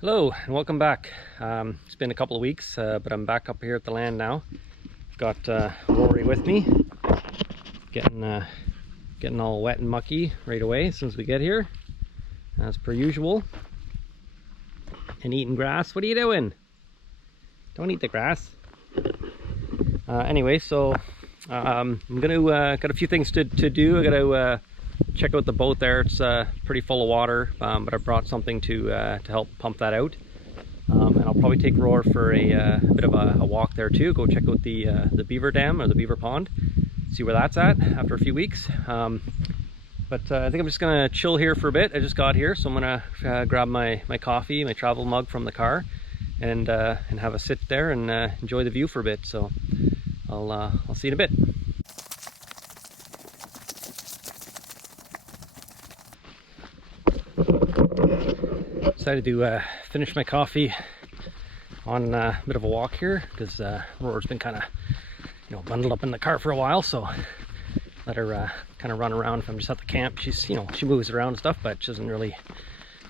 Hello and welcome back. It's been a couple of weeks, but I'm back up here at the land now. I've got Rory with me, getting all wet and mucky right away since we get here, as per usual. And eating grass. What are you doing? Don't eat the grass. Anyway, so I'm gonna got a few things to do. I gotta check out the boat there. It's pretty full of water, but I brought something to help pump that out. And I'll probably take Roar for a bit of a walk there too. Go check out the beaver dam or the beaver pond, see where that's at after a few weeks. But I think I'm just gonna chill here for a bit. I just got here, so I'm gonna grab my coffee, my travel mug from the car, and have a sit there and enjoy the view for a bit. So I'll see you in a bit. Decided to finish my coffee on a bit of a walk here because Roar's been kind of bundled up in the car for a while, so let her kind of run around if I'm just at the camp. She's she moves around and stuff, but she doesn't really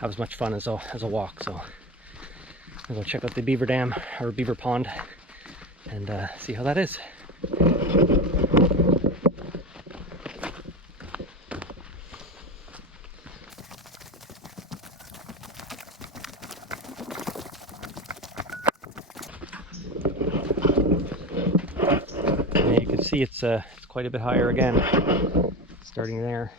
have as much fun as a walk. So I'll go check out the beaver dam or beaver pond and see how that is. You can see it's quite a bit higher again, starting there.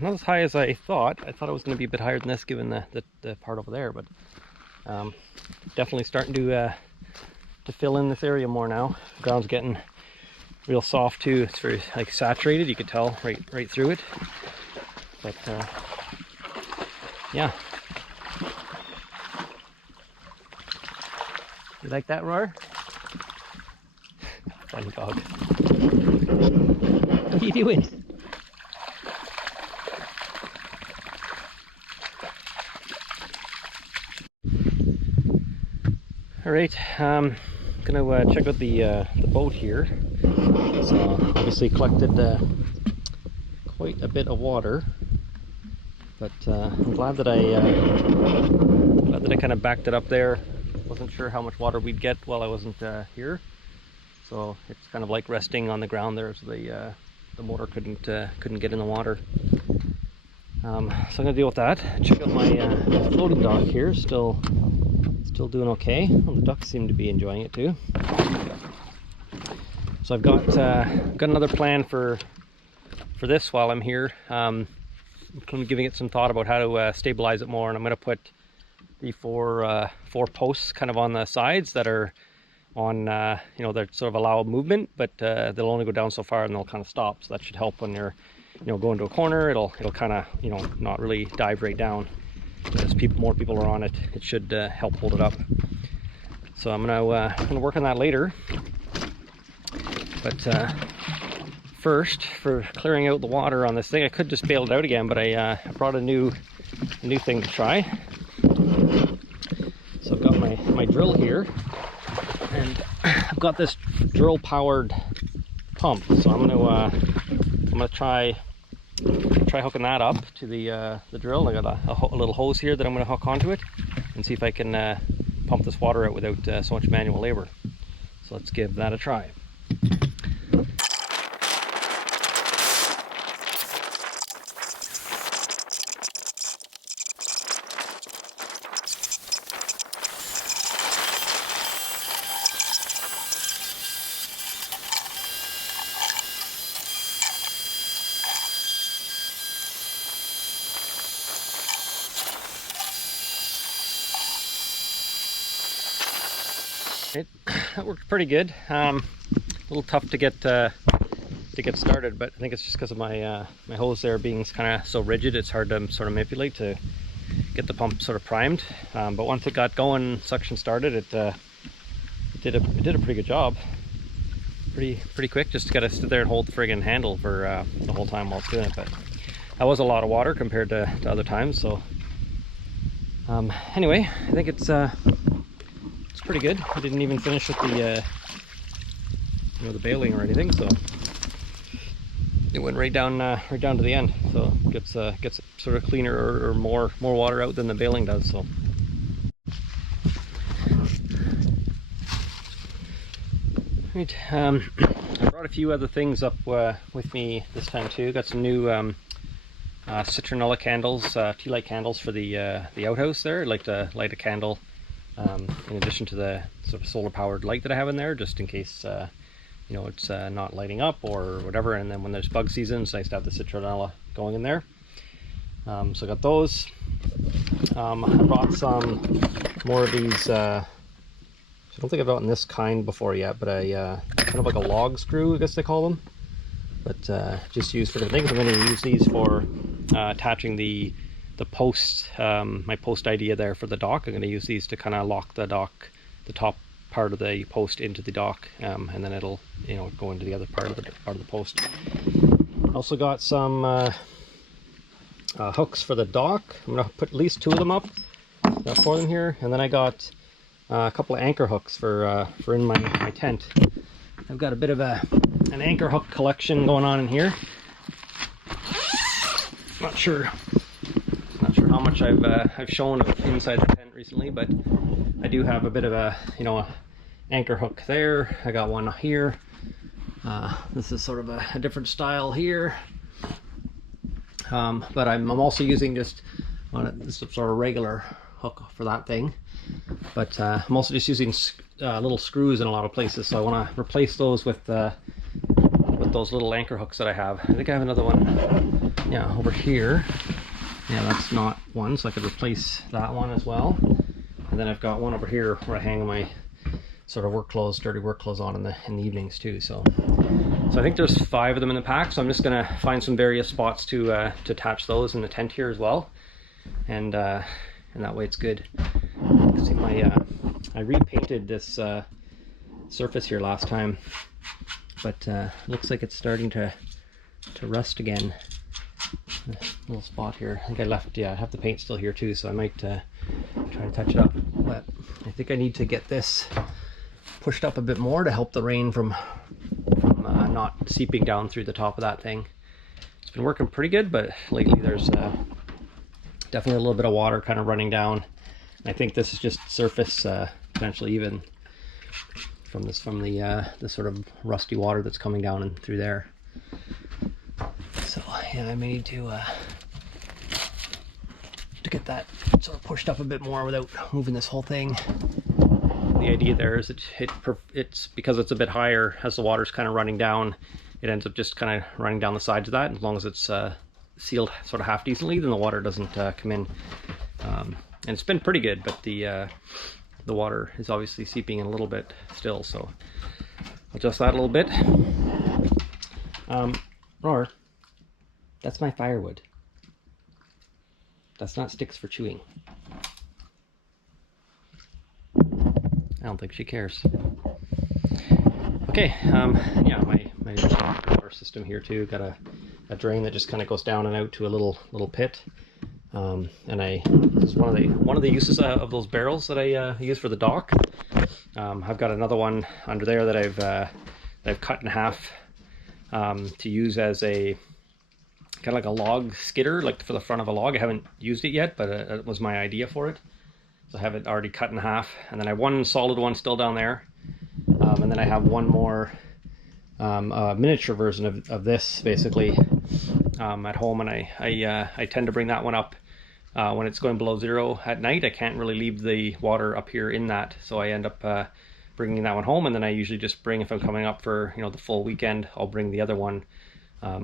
Not as high as I thought. I thought it was going to be a bit higher than this, given the part over there. But definitely starting to fill in this area more now. The ground's getting real soft too. It's very saturated. You could tell right through it. But yeah. You like that, Roar? Fun dog. What are you doing? All right, gonna check out the boat here. So obviously collected quite a bit of water, but I'm glad that I kind of backed it up there. Wasn't sure how much water we'd get while I wasn't here, so it's kind of like resting on the ground there, so the motor couldn't get in the water. So I'm gonna deal with that. Check out my floating dock here. Still doing okay. Well, the ducks seem to be enjoying it too. So I've got another plan for this while I'm here. I'm giving it some thought about how to stabilize it more, and I'm going to put the four posts kind of on the sides that are on that sort of allow movement, but they'll only go down so far and they'll kind of stop. So that should help when you're going to a corner. It'll kind of not really dive right down. As more people are on it, it should help hold it up. So I'm gonna work on that later. But first, for clearing out the water on this thing, I could just bail it out again, but I brought a new thing to try. So I've got my drill here, and I've got this drill powered pump. So I'm gonna try hooking that up to the drill. I got a little hose here that I'm going to hook onto it and see if I can pump this water out without so much manual labor. So let's give that a try. That worked pretty good. A little tough to get started, but I think it's just because of my my hose there being kind of so rigid. It's hard to sort of manipulate to get the pump sort of primed. But once it got going, suction started, it did a pretty good job. Pretty quick. Just gotta sit there and hold the friggin' handle for the whole time while it's doing it. But that was a lot of water compared to other times. So anyway, I think it's pretty good. I didn't even finish with the the baling or anything, so it went right down to the end. So gets sort of cleaner or more water out than the baling does. So. Right, I brought a few other things up with me this time too. Got some new citronella candles, tea light candles for the outhouse there. I'd like to light a candle in addition to the sort of solar powered light that I have in there, just in case it's not lighting up or whatever. And then when there's bug season, it's nice to have the citronella going in there. So I got those. I brought some more of these. I don't think I've gotten this kind before yet, but kind of like a log screw, I guess they call them. But just used for different things. I'm going to use these for attaching the post, my post idea there for the dock. I'm going to use these to kind of lock the dock, the top part of the post into the dock, and then it'll go into the other part of the post. Also got some hooks for the dock. I'm going to put at least 2 of them up for them here, and then I got a couple of anchor hooks for in my tent. I've got a bit of an anchor hook collection going on in here. Not sure how much I've shown of inside the tent recently, but I do have a bit of a anchor hook there. I got one here. This is sort of a different style here, but I'm also using just this sort of regular hook for that thing. But I'm also just using little screws in a lot of places, so I want to replace those with those little anchor hooks that I have. I think I have another one, yeah, over here. Yeah, that's not one, so I could replace that one as well. And then I've got one over here where I hang my sort of work clothes, dirty work clothes on in the evenings too. So I think there's 5 of them in the pack. So I'm just gonna find some various spots to attach those in the tent here as well, and that way it's good. See, I repainted this surface here last time, but looks like it's starting to rust again. A little spot here. I think I left, I have the paint still here too, so I might try to touch it up. But I think I need to get this pushed up a bit more to help the rain from not seeping down through the top of that thing. It's been working pretty good, but lately there's definitely a little bit of water kind of running down. I think this is just surface, potentially even from the sort of rusty water that's coming down and through there. So yeah, I may need to get that sort of pushed up a bit more without moving this whole thing. The idea there is it's because it's a bit higher, as the water's kind of running down, it ends up just kind of running down the sides of that. As long as it's sealed sort of half decently, then the water doesn't come in. And it's been pretty good, but the water is obviously seeping in a little bit still, so adjust that a little bit. Roar, that's my firewood. That's not sticks for chewing. I don't think she cares. Okay, yeah, my water system here too. Got a drain that just kind of goes down and out to a little pit. And this is one of the uses of those barrels that I use for the dock. I've got another one under there that I've cut in half to use as a kind of like a log skidder, like for the front of a log. I haven't used it yet, but it was my idea for it. So I have it already cut in half, and then I have one solid one still down there, and then I have one more miniature version of this basically at home, and I tend to bring that one up when it's going below 0 at night. I can't really leave the water up here in that, so I end up bringing that one home, and then I usually just bring, if I'm coming up for the full weekend, I'll bring the other one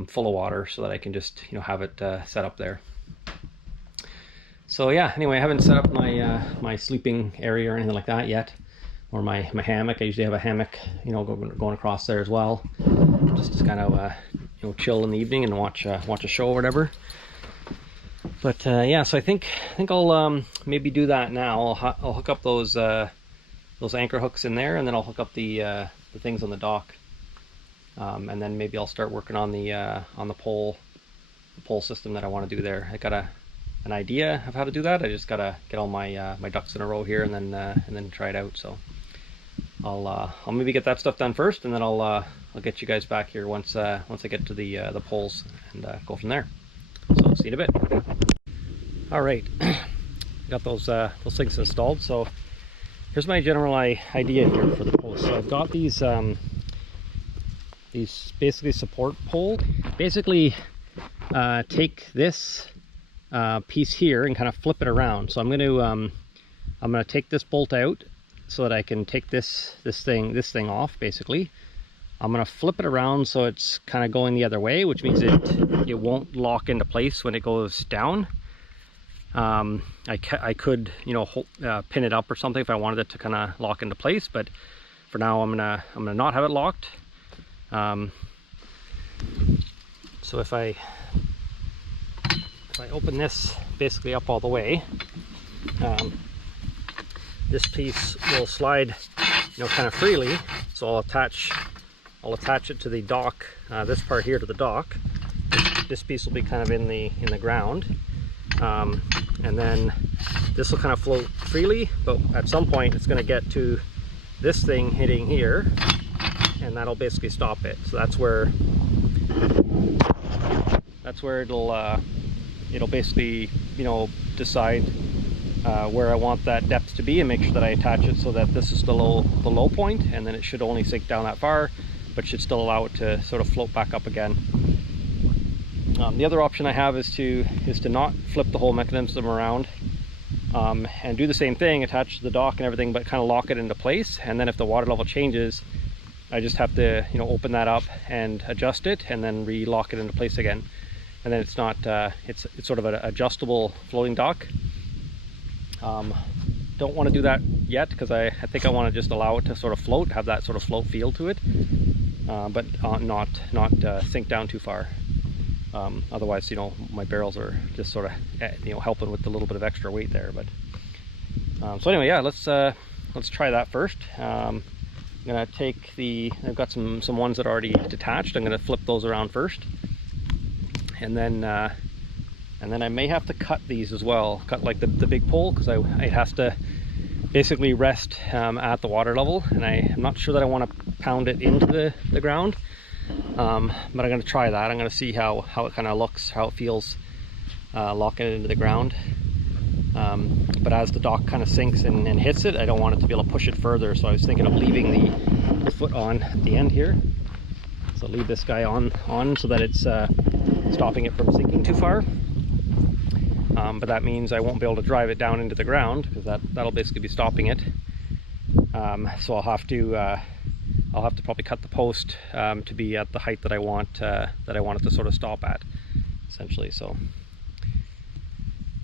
full of water so that I can just have it set up there. So yeah, anyway, I haven't set up my sleeping area or anything like that yet, or my hammock. I usually have a hammock going across there as well, just to kind of chill in the evening and watch a show or whatever. But yeah, so I think I'll maybe do that now. I'll hook up those those anchor hooks in there, and then I'll hook up the things on the dock, and then maybe I'll start working on the pole system that I want to do there. I got an idea of how to do that. I just gotta get all my my ducks in a row here, and then try it out. So I'll maybe get that stuff done first, and then I'll get you guys back here once I get to the poles, and go from there. So I'll see you in a bit. All right, got those things installed. So here's my general idea here for the posts. So I've got these basically support poles. Basically, take this piece here and kind of flip it around. So I'm going to take this bolt out so that I can take this thing off. Basically, I'm going to flip it around so it's kind of going the other way, which means it won't lock into place when it goes down. I could, you know, pin it up or something if I wanted it to kind of lock into place, but for now I'm gonna not have it locked. So if I open this basically up all the way, this piece will slide, you know, kind of freely. So I'll attach it to the dock, this part here to the dock. This piece will be kind of in the ground. And then this will kind of float freely, but at some point it's going to get to this thing hitting here, and that'll basically stop it. So that's where it'll basically, you know, decide where I want that depth to be, and make sure that I attach it so that this is the low point, and then it should only sink down that far, but should still allow it to sort of float back up again. The other option I have is to not flip the whole mechanism around, and do the same thing, attach to the dock and everything, but kind of lock it into place. And then if the water level changes, I just have to, you know, open that up and adjust it, and then re-lock it into place again. And then it's not it's sort of an adjustable floating dock. Don't want to do that yet, because I think I want to just allow it to sort of float, have that sort of float feel to it, but not sink down too far. Otherwise, you know, my barrels are just sort of, you know, helping with a little bit of extra weight there. But so anyway, yeah, let's try that first. I'm gonna take I've got some ones that are already detached. I'm gonna flip those around first, and then I may have to cut these as well. Cut like the big pole, because it has to basically rest at the water level, and I'm not sure that I want to pound it into the ground. But I'm going to try that. I'm going to see how it kind of looks, how it feels locking it into the ground. But as the dock kind of sinks and hits it, I don't want it to be able to push it further. So I was thinking of leaving the foot on at the end here. So leave this guy on so that it's stopping it from sinking too far. But that means I won't be able to drive it down into the ground, because that'll basically be stopping it. So I'll have to probably cut the post to be at the height that I want it to sort of stop at, essentially. So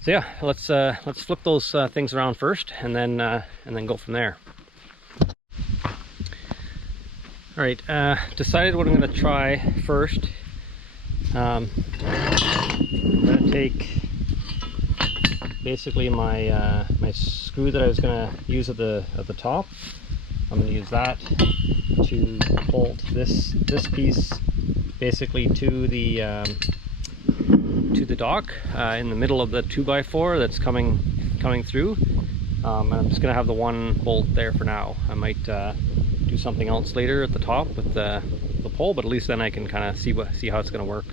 yeah, let's flip those things around first, and then go from there. All right, decided what I'm going to try first. I'm going to take basically my my screw that I was going to use at the top. I'm going to use that to bolt this piece basically to the dock in the middle of the 2x4 that's coming through, and I'm just going to have the one bolt there for now. I might do something else later at the top with the pole, but at least then I can kind of see how it's going to work.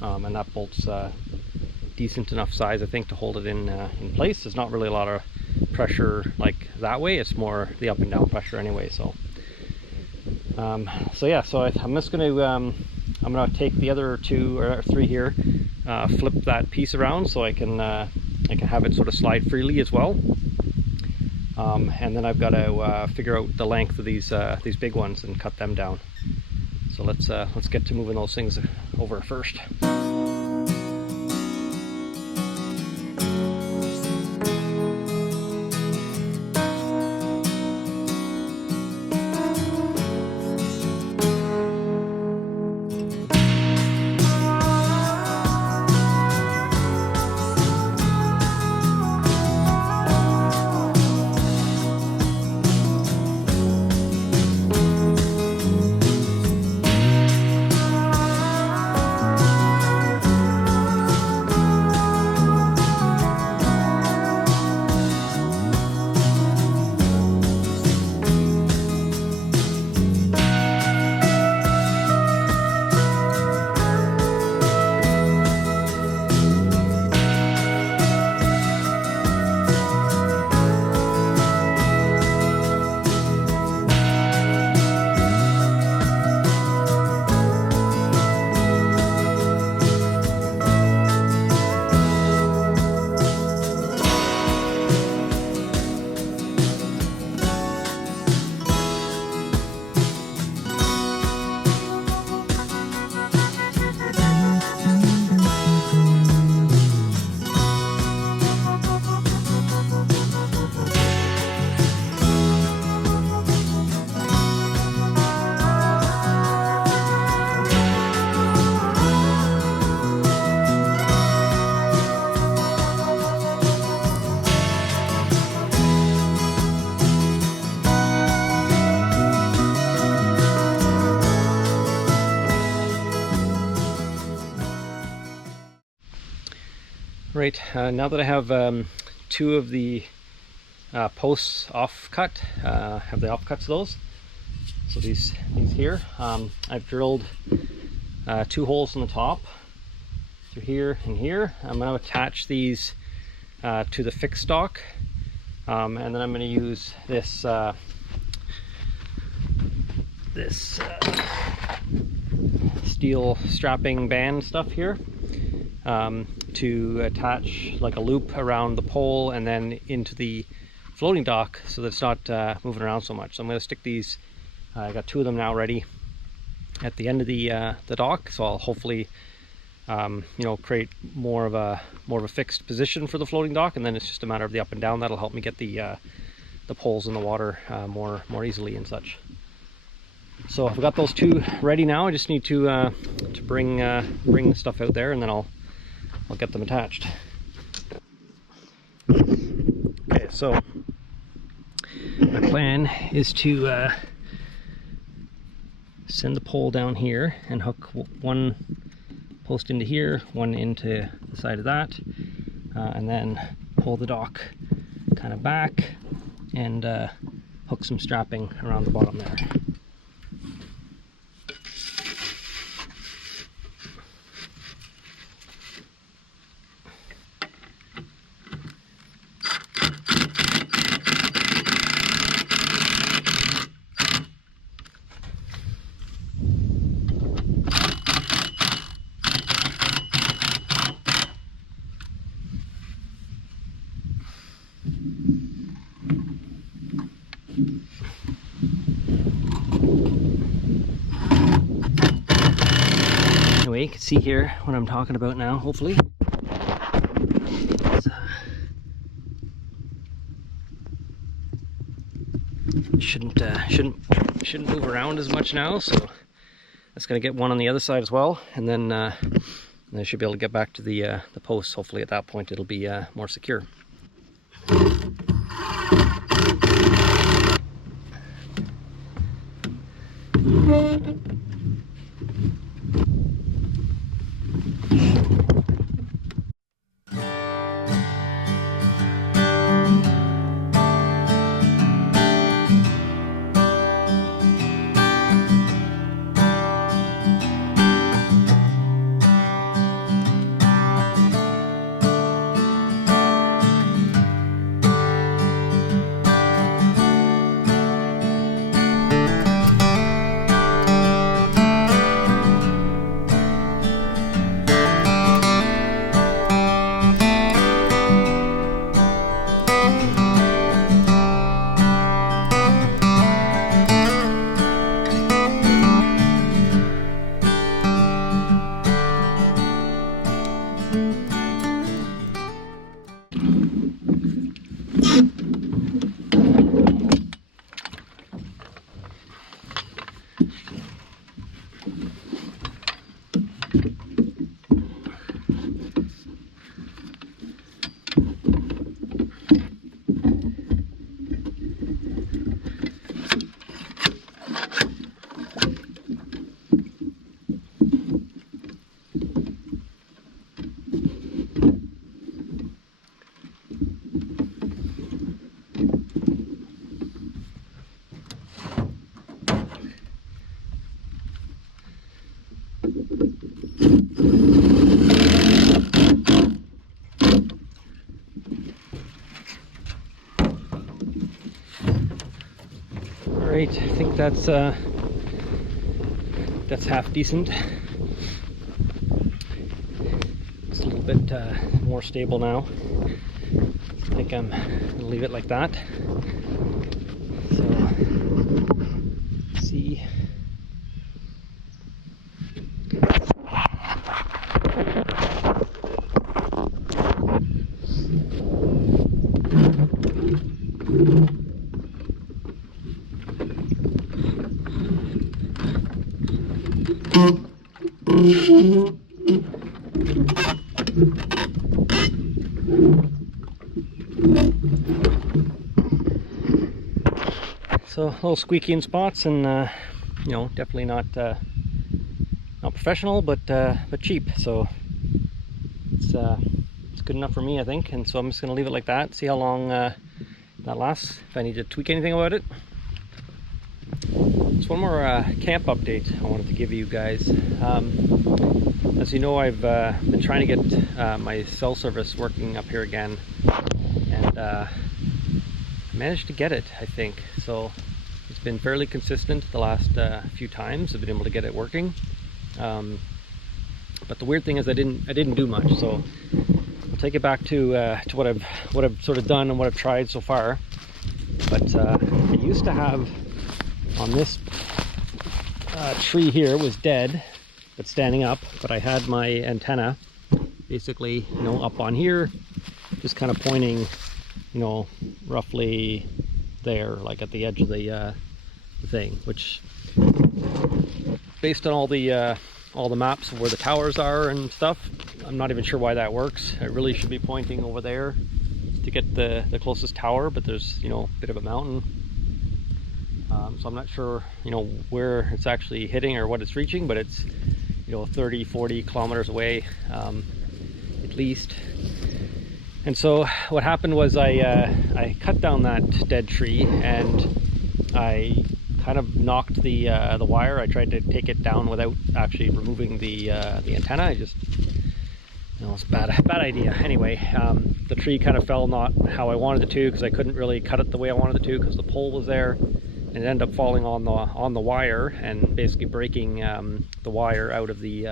And that bolt's decent enough size, I think, to hold it in place. There's not really a lot of pressure like that way, it's more the up and down pressure anyway. So so yeah, so I'm just going to I'm going to take the other 2 or 3 here, flip that piece around so I can have it sort of slide freely as well, and then I've got to figure out the length of these big ones and cut them down. So let's get to moving those things over first. Right, now that I have two of the posts off-cut, have the offcuts of those. So these here, I've drilled 2 holes in the top, through here and here. I'm going to attach these to the fixed stock, and then I'm going to use this steel strapping band stuff here to attach like a loop around the pole and then into the floating dock so that it's not moving around so much. So I'm going to stick these, I got 2 of them now ready at the end of the dock, so I'll hopefully you know, create more of a fixed position for the floating dock, and then it's just a matter of the up and down. That'll help me get the poles in the water more easily and such. So I've got those 2 ready now. I just need to bring the stuff out there, and then I'll get them attached. Okay, so my plan is to send the pole down here and hook one post into here, one into the side of that, and then pull the dock kind of back and hook some strapping around the bottom there. Anyway, you can see here what I'm talking about now, hopefully. Shouldn't move around as much now, so that's going to get one on the other side as well, and then I should be able to get back to the posts. Hopefully at that point it'll be more secure. Alright, I think that's half decent. It's a little bit more stable now. I think I'm gonna leave it like that. So, let's see. So a little squeaky in spots, and you know, definitely not professional, but cheap. So it's it's good enough for me, I think. And so I'm just going to leave it like that, see how long that lasts, if I need to tweak anything about it. Just one more camp update I wanted to give you guys. As you know, I've been trying to get my cell service working up here again, and I managed to get it, I think. So it's been fairly consistent the last few times I've been able to get it working. But the weird thing is I didn't do much, so I'll take it back to what I've sort of done and what I've tried so far. But I used to have on this tree here, was dead but standing up, but I had my antenna basically, you know, up on here, just kind of pointing, you know, roughly there, like at the edge of the thing, which based on all the maps of where the towers are and stuff, I'm not even sure why that works. I really should be pointing over there to get the closest tower, but there's, you know, a bit of a mountain. So I'm not sure, you know, where it's actually hitting or what it's reaching, but it's, you know, 30, 40 kilometers away, at least. And so what happened was I cut down that dead tree, and I kind of knocked the wire. I tried to take it down without actually removing the antenna. I just, you know, it's a bad idea. Anyway, the tree kind of fell not how I wanted it to, because I couldn't really cut it the way I wanted it to, because the pole was there. And it ended up falling on the wire and basically breaking the wire out of the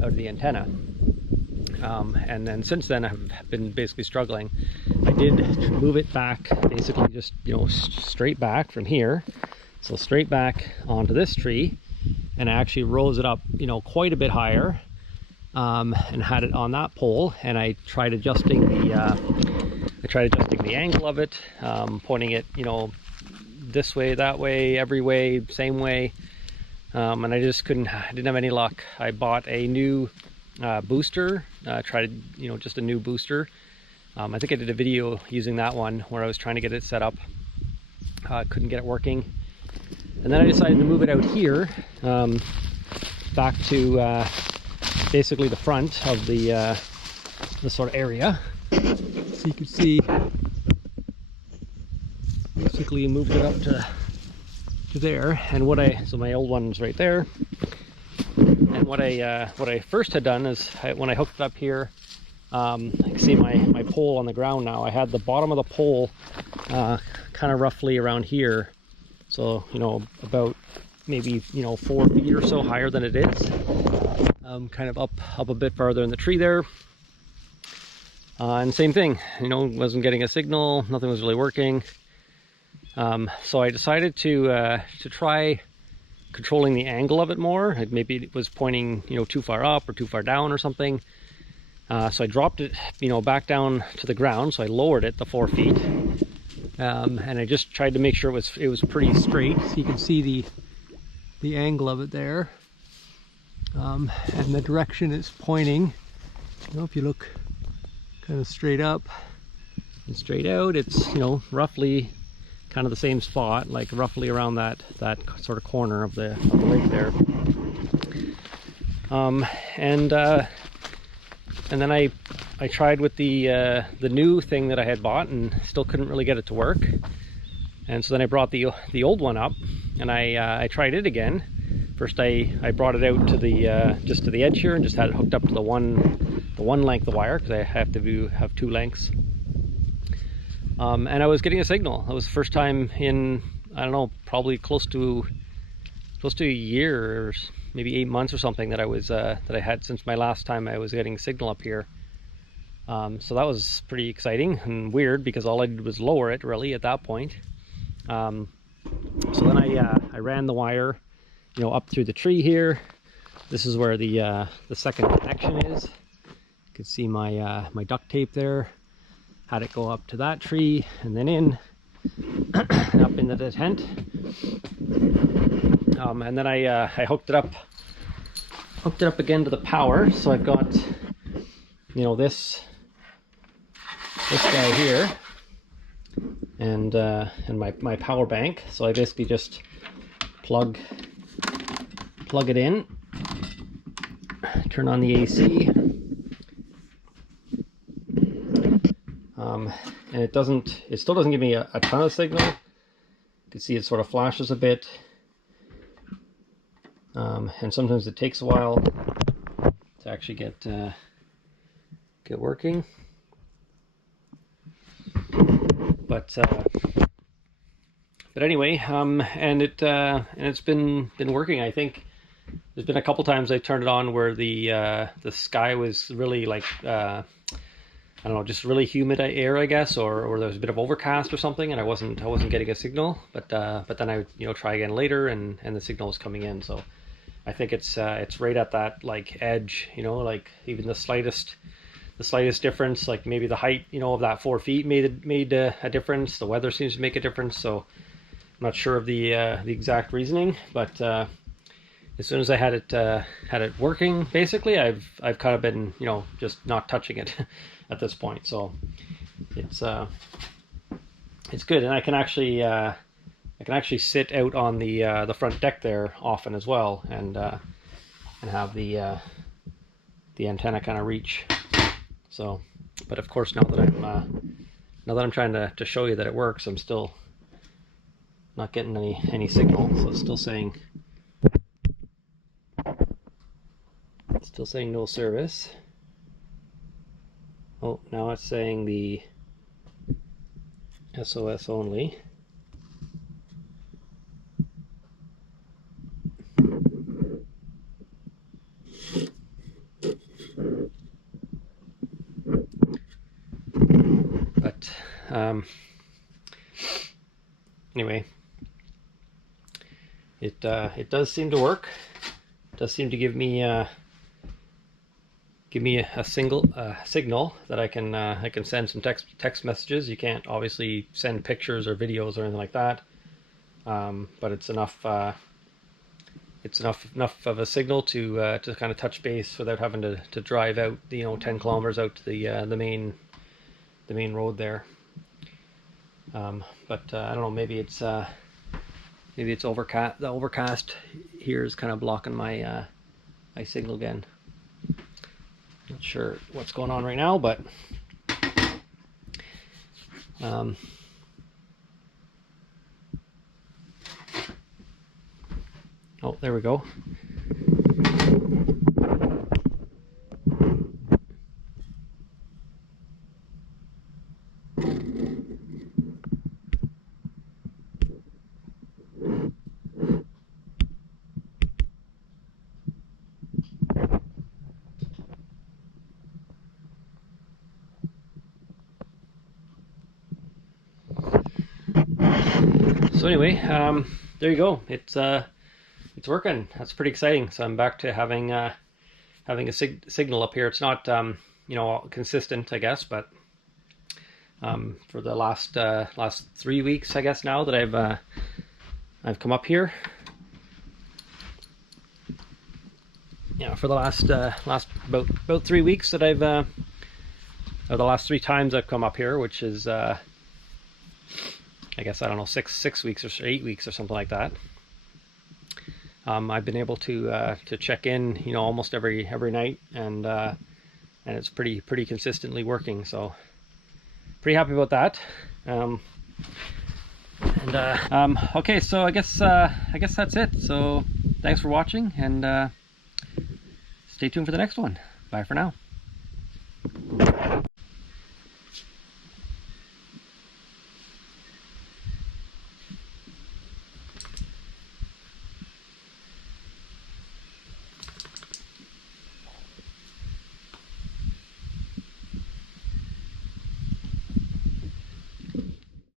antenna. And then since then I've been basically struggling. I did move it back, basically just, you know, straight back from here, so straight back onto this tree, and I actually rose it up, you know, quite a bit higher, and had it on that pole. And I tried adjusting the angle of it, pointing it, you know, this way, that way, every way, same way, and I just I didn't have any luck. I bought a new booster, tried, you know, just a new booster. I think I did a video using that one where I was trying to get it set up. Couldn't get it working, and then I decided to move it out here, back to basically the front of the sort of area, so you can see. Basically moved it up to there, and so my old one's right there. And what I first had done is when I hooked it up here, I can see my pole on the ground now. I had the bottom of the pole kind of roughly around here, so, you know, about maybe, you know, 4 feet or so higher than it is, kind of up a bit farther in the tree there. And same thing, you know, wasn't getting a signal, nothing was really working. So I decided to try controlling the angle of it more. Maybe it was pointing, you know, too far up or too far down or something. So I dropped it, you know, back down to the ground. So I lowered it the 4 feet, and I just tried to make sure it was pretty straight. So you can see the angle of it there, and the direction it's pointing. You know, if you look kind of straight up and straight out, it's, you know, roughly kind of the same spot, like roughly around that sort of corner of the lake there. And then I tried with the new thing that I had bought, and still couldn't really get it to work. And so then I brought the old one up, and I tried it again. First I brought it out to the just to the edge here, and just had it hooked up to the one length of wire, because I have to have 2 lengths. And I was getting a signal. That was the first time in, I don't know, probably close to a year, or maybe 8 months or something, that I had since my last time I was getting a signal up here. So that was pretty exciting and weird, because all I did was lower it really at that point. So then I ran the wire, you know, up through the tree here. This is where the second connection is. You can see my my duct tape there. Had it go up to that tree, and then in and up into the tent, and then I hooked it up again to the power. So I've got, you know, this guy here, and my power bank. So I basically just plug it in, turn on the AC, and it still doesn't give me a ton of signal. You can see it sort of flashes a bit, and sometimes it takes a while to actually get working. But anyway, and it's been working. I think there's been a couple times I turned it on where the sky was really like I don't know, just really humid air, I guess, or there was a bit of overcast or something, and I wasn't getting a signal. But then I would try again later, and the signal was coming in. So I think it's right at that like edge, like even the slightest difference, like maybe the height, of that 4 feet made a difference. The weather seems to make a difference. So I'm not sure of the exact reasoning, but as soon as I had it working, basically, I've kind of been just not touching it at this point. So it's good, and I can actually sit out on the front deck there often as well, and have the antenna kind of reach. So, but of course, now that I'm trying to show you that it works, I'm still not getting any signal. So it's still saying no service. Oh, now it's saying the SOS only. But anyway, it does seem to work. It does seem to give me a signal that I can send some text messages. You can't obviously send pictures or videos or anything like that, but it's enough of a signal to kind of touch base without having to drive out 10 kilometers out to the main road there. But I don't know, maybe it's overcast. The overcast here is kind of blocking my signal again. Not sure what's going on right now, but oh, there we go. So anyway, there you go. It's working. That's pretty exciting. So I'm back to having a signal up here. It's not consistent, I guess, but for the last 3 weeks, I guess, now that I've come up here. For the last about 3 weeks that I've or the last 3 times I've come up here, which is I guess, I don't know, 6 weeks or 8 weeks or something like that. I've been able to check in, almost every night, and it's pretty consistently working. So pretty happy about that. Okay, so I guess that's it. So thanks for watching, and stay tuned for the next one. Bye for now.